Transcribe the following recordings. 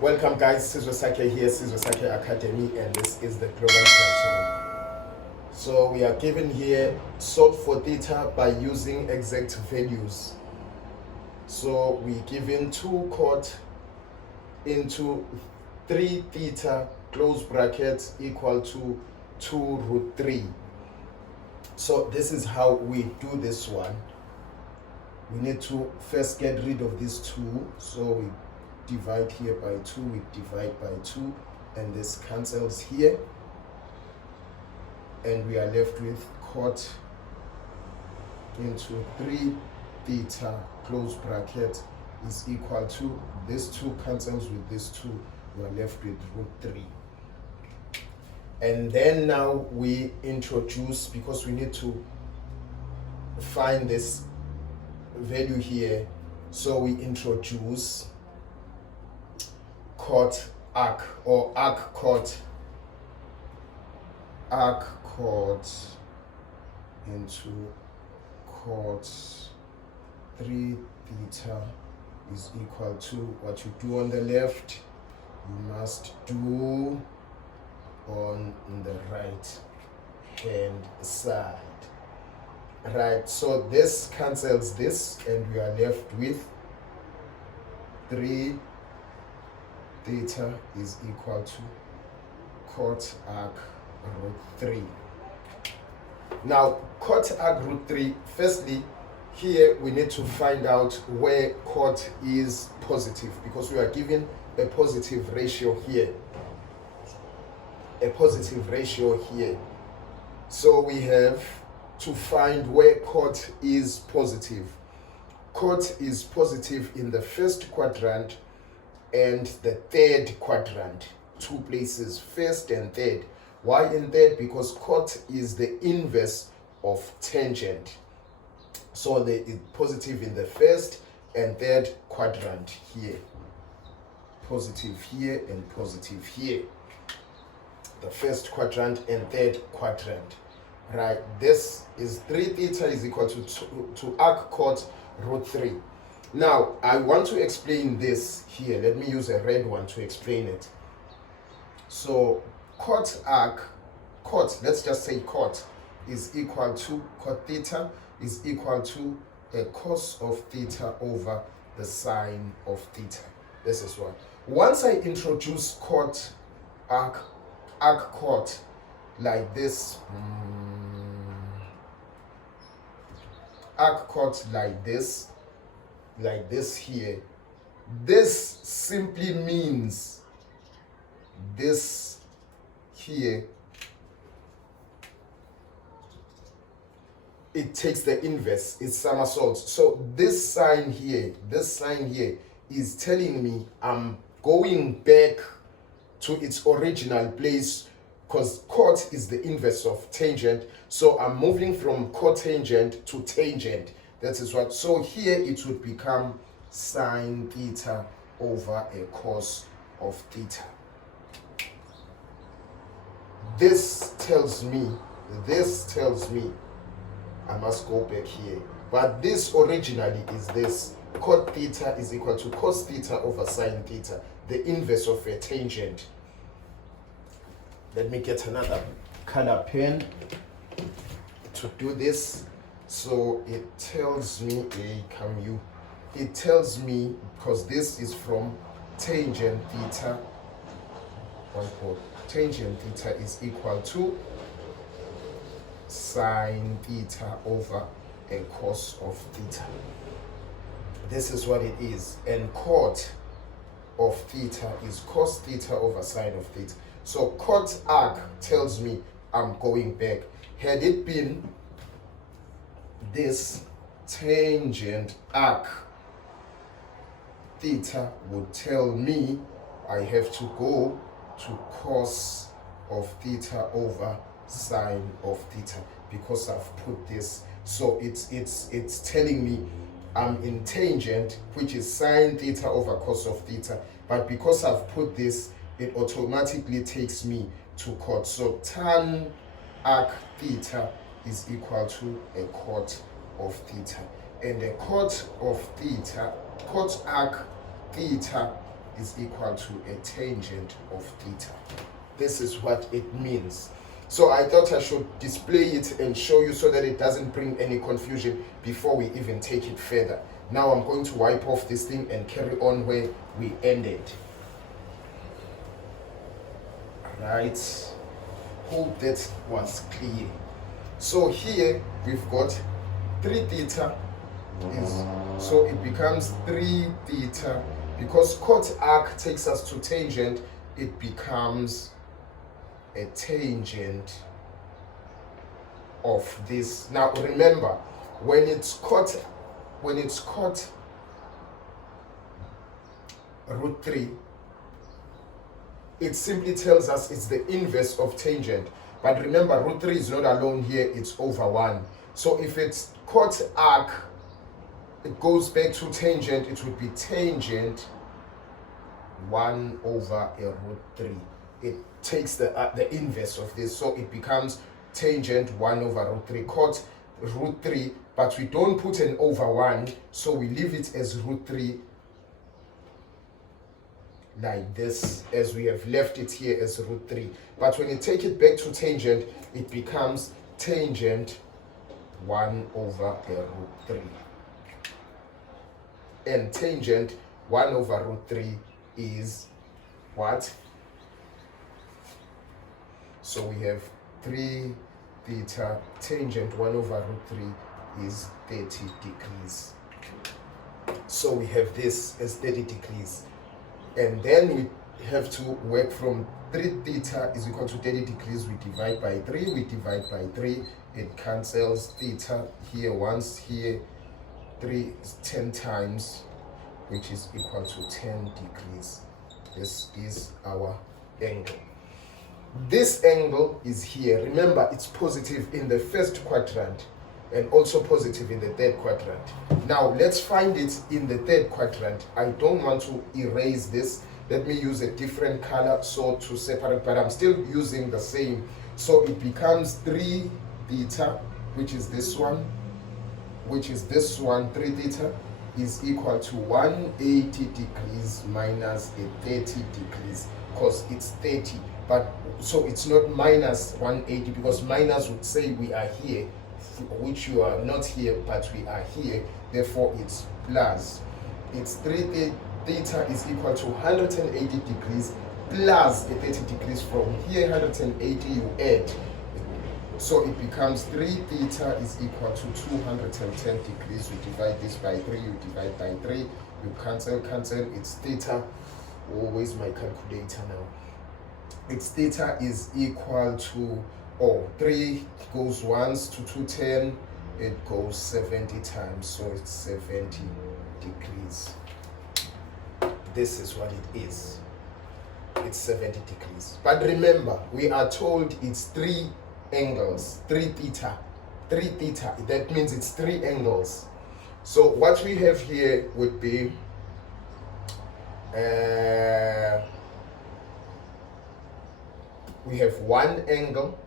Welcome guys, Sizwe Sakhe here, Sizwe Sakhe Academy, and this is the Global Channel. So we are given here solve for theta by using exact values. So we given 2 cot into 3 theta close brackets equal to 2 root 3. So this is how we do this one. We need to first get rid of these 2, so we divide here by 2, we divide by 2, and this cancels here, and we are left with cot into 3 theta close bracket is equal to, this 2 cancels with this 2, we are left with root 3. And then now we introduce, because we need to find this value here, so we introduce cot arc, or arc cot into cot 3 theta is equal to, what you do on the left you must do on the right hand side. Right, so this cancels this, and we are left with 3 theta is equal to cot arc root 3. Now cot arc root 3, firstly here we need to find out where cot is positive, because we are given a positive ratio here, so we have to find where cot is positive. Cot is positive in the first quadrant and the third quadrant, 2 places, first and third. Why in third? Because cot is the inverse of tangent, so they is positive in the first and third quadrant here, positive here and positive here, the first quadrant and third quadrant. Right, this is 3 theta is equal to arc cot root 3. Now I want to explain this here. Let me use a red one to explain it. So cot arc, let's just say cot is equal to, cot theta is equal to a cos of theta over the sine of theta. This is what, once I introduce cot arc cot like this, arc cot like this here, this simply means this here, it takes the inverse, it somersaults. So this sign here is telling me I'm going back to its original place, because cot is the inverse of tangent, so I'm moving from cotangent to tangent. That is what, so here it would become sine theta over a cos of theta. This tells me I must go back here, but this originally is this, cot theta is equal to cos theta over sine theta, the inverse of a tangent. Let me get another color pen to do this. So it tells me, it tells me, because this is from tangent theta, tangent theta is equal to sine theta over a cos of theta. This is what it is, and cot of theta is cos theta over sine of theta. So cot arc tells me I'm going back. Had it been this tangent arc, theta would tell me I have to go to cos of theta over sine of theta, because I've put this. So it's telling me I'm in tangent, which is sine theta over cos of theta, but because I've put this, it automatically takes me to cot. So tan arc theta is equal to a cot of theta, and the cot of theta, cot arc theta is equal to a tangent of theta. This is what it means. So I thought I should display it and show you so that it doesn't bring any confusion before we even take it further. Now I'm going to wipe off this thing and carry on where we ended. Right. Hope that was clear. So here we've got 3 theta so it becomes 3 theta. Because cot arc takes us to tangent, it becomes a tangent of this. Now remember, when it's cot root 3, it simply tells us it's the inverse of tangent. But remember, root 3 is not alone here, it's over 1. So if it's cot arc, it goes back to tangent, it would be tangent 1 over a root 3. It takes the inverse of this, so it becomes tangent 1 over root 3, cot root 3, but we don't put an over 1, so we leave it as root 3 like this, as we have left it here as root 3. But when you take it back to tangent, it becomes tangent 1 over a root 3. And tangent 1 over root 3 is what? So we have 3 theta, tangent 1 over root 3 is 30 degrees. So we have this as 30 degrees. And then we have to work from 3 theta is equal to 30 degrees. We divide by 3, we divide by 3. It cancels theta here once, here 3 is 10 times, which is equal to 10 degrees. This is our angle. This angle is here. Remember, it's positive in the first quadrant and also positive in the third quadrant. Now, let's find it in the third quadrant. I don't want to erase this. Let me use a different color so to separate, but I'm still using the same. So it becomes 3 theta, which is this one, 3 theta is equal to 180 degrees minus a 30 degrees, because it's 30. But so it's not minus 180, because minus would say we are here, which you are not here, but we are here. Therefore, it's plus. It's 3 theta is equal to 180 degrees plus a 30 degrees. From here, 180 you add. So it becomes 3 theta is equal to 210 degrees. We divide this by 3, you divide by 3, you cancel, it's theta. Oh, where's my calculator now? Its theta is equal to, 3 goes once to 210, it goes 70 times, so it's 70 degrees. This is what it is. It's 70 degrees. But remember, we are told it's 3 angles, 3 theta. That means it's 3 angles. So what we have here would be we have 1 angle.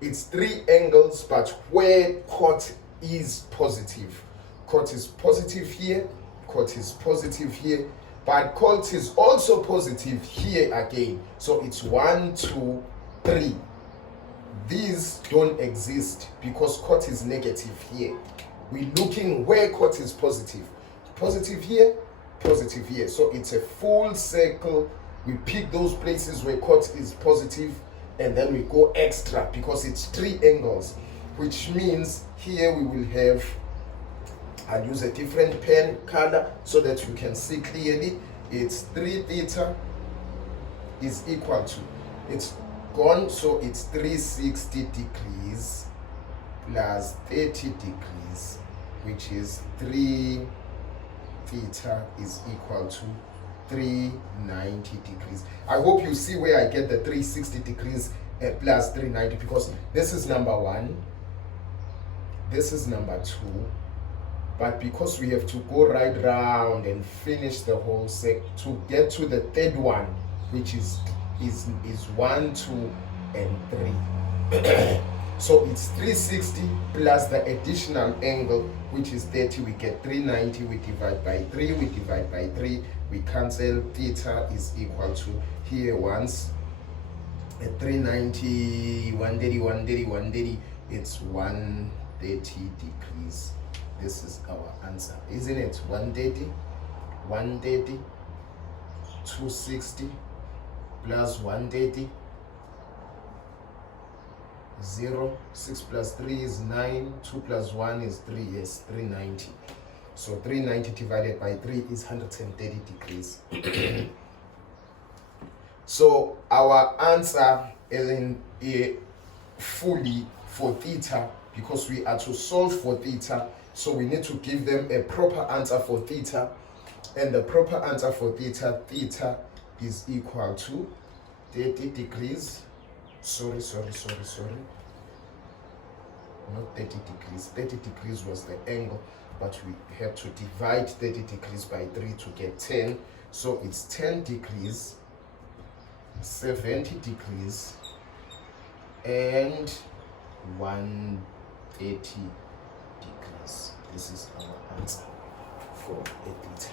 It's 3 angles, but where cot is positive. Cot is positive here, cot is positive here, but cot is also positive here again. So it's 1, 2, 3. These don't exist because cot is negative here. We're looking where cot is positive. Positive here, positive here. So it's a full circle. We pick those places where cot is positive, and then we go extra because it's 3 angles, which means here we will have, I'll use a different pen color so that you can see clearly. It's 3 theta is equal to, it's gone, so it's 360 degrees plus 30 degrees, which is 3 theta is equal to 390 degrees. I hope you see where I get the 360 degrees plus 390, because this is number 1, this is number 2, but because we have to go right round and finish the whole set to get to the third one, which is 1, 2, and 3. So it's 360 plus the additional angle, which is 30. We get 390. We divide by 3. We divide by 3. we cancel. Theta is equal to, here once, at 390, 130, 130, 130, it's 130 degrees. This is our answer, isn't it? 130, 130, 260 plus 130, 0, 6 plus 3 is 9, 2 plus 1 is 3, yes, 390. So 390 divided by 3 is 130 degrees. So our answer is in fully for theta, because we are to solve for theta, so we need to give them a proper answer for theta. And the proper answer for theta, theta is equal to 30 degrees. Sorry. Not 30 degrees. 30 degrees was the angle, but we have to divide 30 degrees by 3 to get 10. So it's 10 degrees, 70 degrees, and 130 degrees. This is our answer for a theta.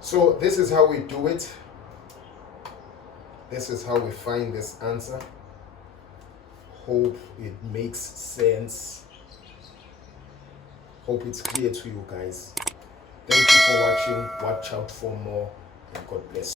So this is how we do it. This is how we find this answer. Hope it makes sense. Hope it's clear to you guys. Thank you for watching. Watch out for more, and God bless you.